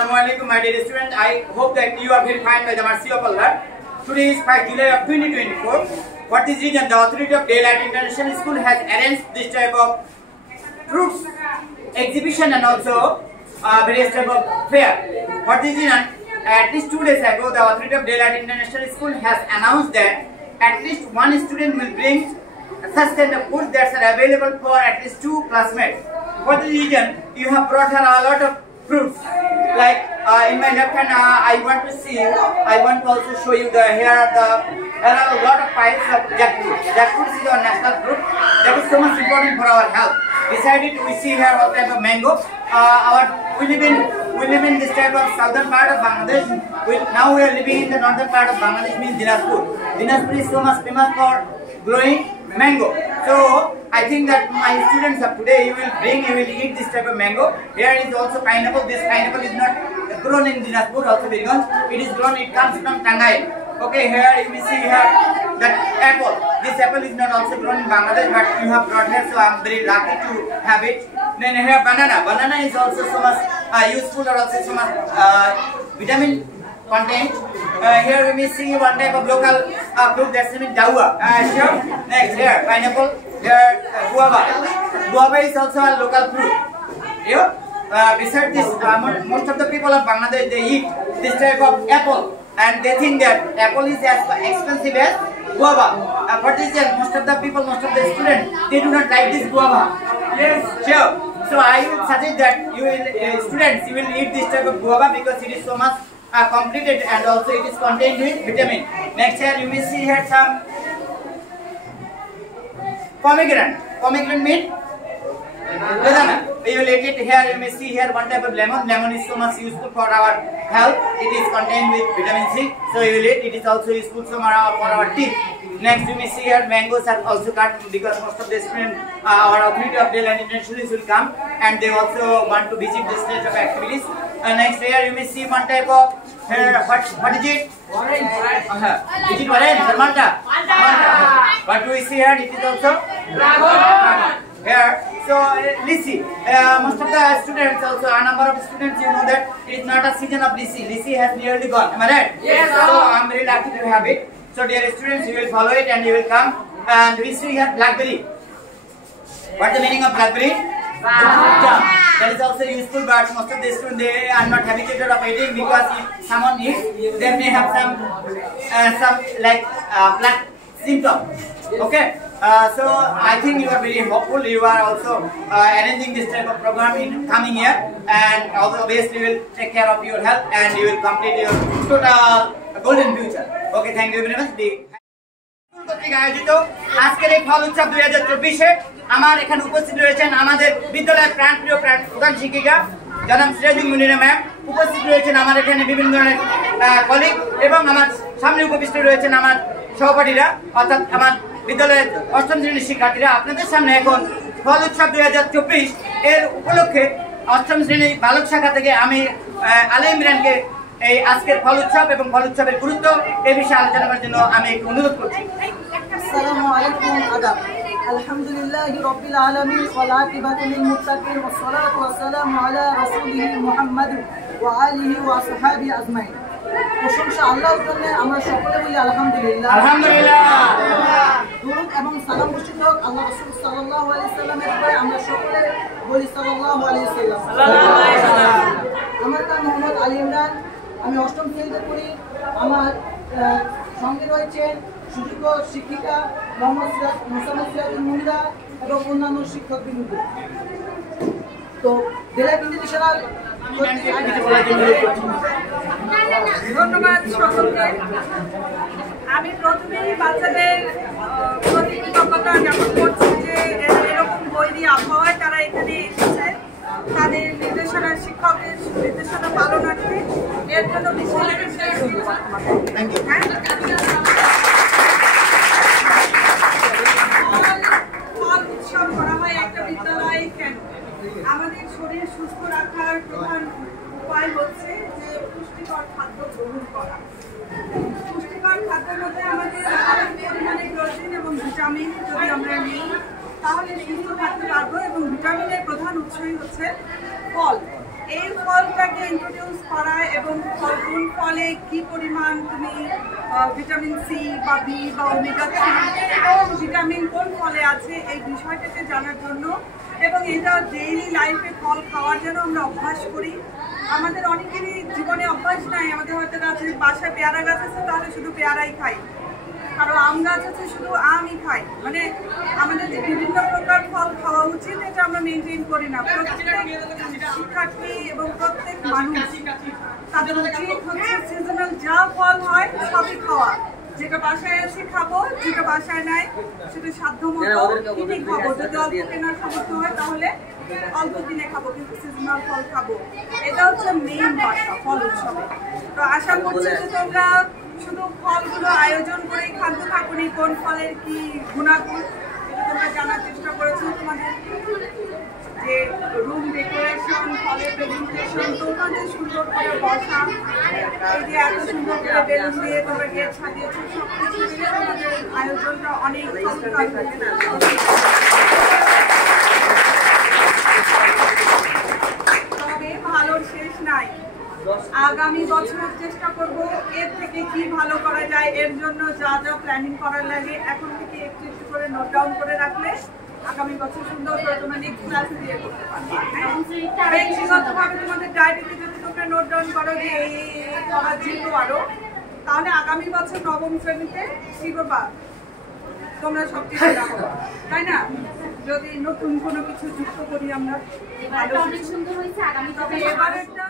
Assalamualaikum, my dear students. I hope that you are very fine by the mercy of Allah. Today is 5 July of 2024. For this reason, the authority of Daylight International School has arranged this type of fruits exhibition and also various type of fair. For this reason, at least 2 days ago, the authority of Daylight International School has announced that at least one student will bring such kind of foods that are available for at least 2 classmates. For this reason, you have brought her a lot of fruits. Like in my left hand, I want to also show you there are a lot of piles of jackfruit. Jackfruit is our national fruit that is so much important for our health. Beside it, we see here what type of mango. We live in this type of southern part of Bangladesh. Now we are living in the northern part of Bangladesh, means Dinajpur. Dinajpur is so much famous for growing mango. So I think that my students of today, you will eat this type of mango. Here is also pineapple. This pineapple is not grown in Dinajpur, also very good. It comes from Tangai. Okay, here you will see here that apple. This apple is not also grown in Bangladesh, but you have brought here, so I am very lucky to have it. Then here banana. Banana is also so much useful, or also so much vitamin content. Here we may see one type of local fruit that's named dawa. Sure. Next here pineapple. Here guava. Guava is also a local fruit. Here, besides this, most of the people of Bangladesh, they eat this type of apple, and they think that apple is as expensive as guava. For this reason, most of the students, they do not like this guava. Yes, sure. So I will suggest that you will eat this type of guava because it is so much completed, and also it is contained with vitamin. Next here you will see here some pomegranate. Pomegranate means banana. We will eat it. Here you may see here one type of lemon. Lemon is so much useful for our health. It is contained with vitamin C. So we will eat. It is also useful for our teeth. Next you may see here mangoes are also cut because most of the students, our authority of Daylight International will come, and they also want to visit this stage of activities. Next here you may see one type of what is it? Orange. Is it orange or Malta? What do we see here? It is also dragon. Here, so lychee. Most of the students, also a number of students, you know that it is not a season of lychee. Lychee has nearly gone. Am I right? Yes. So I am very lucky to have it. So dear students, you will follow it and you will come. And we see here blackberry. What is the meaning of blackberry? That is also useful, but most of the students, they are not habituated of eating, because if someone eats, they may have some like black symptom. Okay. So I think you are very hopeful. You are also arranging this type of program in coming year, and obviously will take care of your health, and you will complete your total golden future. Okay, thank you very much. আয়োজিত আজকের এই ফল উৎসব 2024-এ আমার এখানে উপস্থিত রয়েছেন আমাদের বিদ্যালয়ের প্রাণপ্রিয় প্রধান শিক্ষিকা জনাব সিরাজুল মুনিরা ম্যাম। উপস্থিত রয়েছেন আমার এখানে বিভিন্ন ধরনের কলিগ, এবং আমার সামনে উপস্থিত রয়েছেন আমার সহপাঠীরা, অর্থাৎ আমার বিদ্যালয়ের 8ম শ্রেণীর শিক্ষার্থীরা। আপনাদের সামনে এখন ফল উৎসব 2024 এর উপলক্ষে 8ম শ্রেণীর বালক শাখা থেকে আমি আলী ইমরানকে এই আজকের ফল উৎসব এবং ফল উৎসবের গুরুত্ব এই বিষয়ে আলোচনা করার জন্য আমি একটু অনুরোধ করছি। আসসালামু আলাইকুম আদাব। আলহামদুলিল্লাহি রাব্বিল আলামিন ওয়াল আকিবাতু লিল মুত্তাকিন ওয়াস সালাতু ওয়াস সালামু আলা রাসূলিহি মুহাম্মাদ ওয়া আলিহি ওয়া আসহাবিহি আজমাইন। প্রশংসা আল্লাহর জন্য, আমরা সকলে বলি আলহামদুলিল্লাহ। আলহামদুলিল্লাহ। দরুদ এবং সালাম বর্ষিত হোক আল্লাহ রাসূল সাল্লাল্লাহু আলাইহি সাল্লামের উপরে, আমরা সকলে বলি সাল্লাল্লাহু আলাইহি সাল্লাম। সাল্লাল্লাহু আলাইহি সাল্লাম। আমার নাম মোহাম্মদ আলী ইমরান, আমি 8ম শ্রেণীতে পড়ি। আমার সঙ্গে রয়েছেন সুযোগ্য শিক্ষিকা মোহাম্মদ সিরাজুল মুনিরা এবং অন্যান্য শিক্ষকবৃন্দ। তো ডেলাইট ইন্টারন্যাশনাল ধন্যবাদ সকলকে। আমি প্রথমেই বাচ্চাদের প্রতি কৃতজ্ঞতা জ্ঞাপন করছি যে এরকম বৈরী আবহাওয়ায় তারা এখানে এসেছে, তাদের নির্দেশনা, শিক্ষকের নির্দেশনা পালনার্থে। এর জন্য ফল উৎসব করা হয় একটা বিদ্যালয়ে কেন? আমাদের শরীর সুস্থ রাখার প্রধান উপায় হচ্ছে যে পুষ্টিকর খাদ্য গ্রহণ করা। পুষ্টিকর খাদ্যের মধ্যে আমাদের পরিমাণে প্রোটিন এবং ভিটামিন যদি আমরা নিই তাহলে সুস্থ থাকতে পারবো, এবং ভিটামিনের প্রধান উৎসই হচ্ছে ফল। এই ফলটাকে ইন্ট্রোডিউস করা এবং কোন ফলে কি পরিমাণ তুমি ভিটামিন সি বা বি বা ওমেগা 3 কোন ভিটামিন কোন ফলে আছে এই বিষয়টাকে জানার জন্য এবং এটা ডেইলি লাইফে ফল খাওয়ার জন্য আমরা অভ্যাস করি। আমাদের অনেকেরই জীবনে অভ্যাস নাই, আমাদের হয়তো গাছের বাসায় পেয়ারা গাছ আছে তাহলে শুধু পেয়ারাই খাই, কারো আম গাছ আছে শুধু আমই খাই, মানে আমাদের যে বিভিন্ন প্রকার ফল খাওয়া উচিত এটা আমরা মেনটেন করি না। প্রত্যেক শিক্ষার্থী এবং প্রত্যেক মানুষ তাদের উচিত হচ্ছে সিজনাল যা ফল হয় সবই খাওয়া, যেটা বাসায় আছে খাবো, যেটা বাসায় নাই সেটা সাধ্য মতো কিনে খাবো, যদি অল্প কেনার সামর্থ্য হয় তাহলে অল্প কিনে খাবো, কিন্তু সিজনাল ফল খাবো। এটা হচ্ছে মেইন বাসা ফল উৎসবে। তো আশা করছি যে তোমরা শুধু ফলগুলো আয়োজন করে খাদ্য থাকুনি, কোন ফলের কি গুণাগুণ এটা তোমরা জানার চেষ্টা করেছো। তোমাদের যে রুম ডেকোরেশন, ফলের প্রেজেন্টেশন, তোমাদের সুন্দর করে বসা, এই যে এত সুন্দর করে বেলুন দিয়ে তোমরা গেট সাজিয়েছো, সব কিছু মিলে তোমাদের আয়োজনটা অনেক চমৎকার হয়েছে। তবে ভালোর শেষ নাই, আগামী বছর চেষ্টা করব এর থেকে কি ভালো করা যায়, এর জন্য যা যা প্ল্যানিং করার লাগে এখন থেকে একটু একটু করে নোট ডাউন করে রাখলে আগামী বছর সুন্দর করে তোমরা নেক্সট ক্লাসে দিয়ে করতে পারবে। ব্যক্তিগতভাবে তোমাদের ডায়েরিতে যদি তোমরা নোট ডাউন করো যে এই করার জন্য আরো, তাহলে আগামী বছর নবম শ্রেণীতে কি করবা তোমরা সব কিছু রাখো, তাই না? যদি নতুন কোনো কিছু যুক্ত করি আমরা, ভালো সুন্দর হয়েছে আগামী। তবে এবার একটা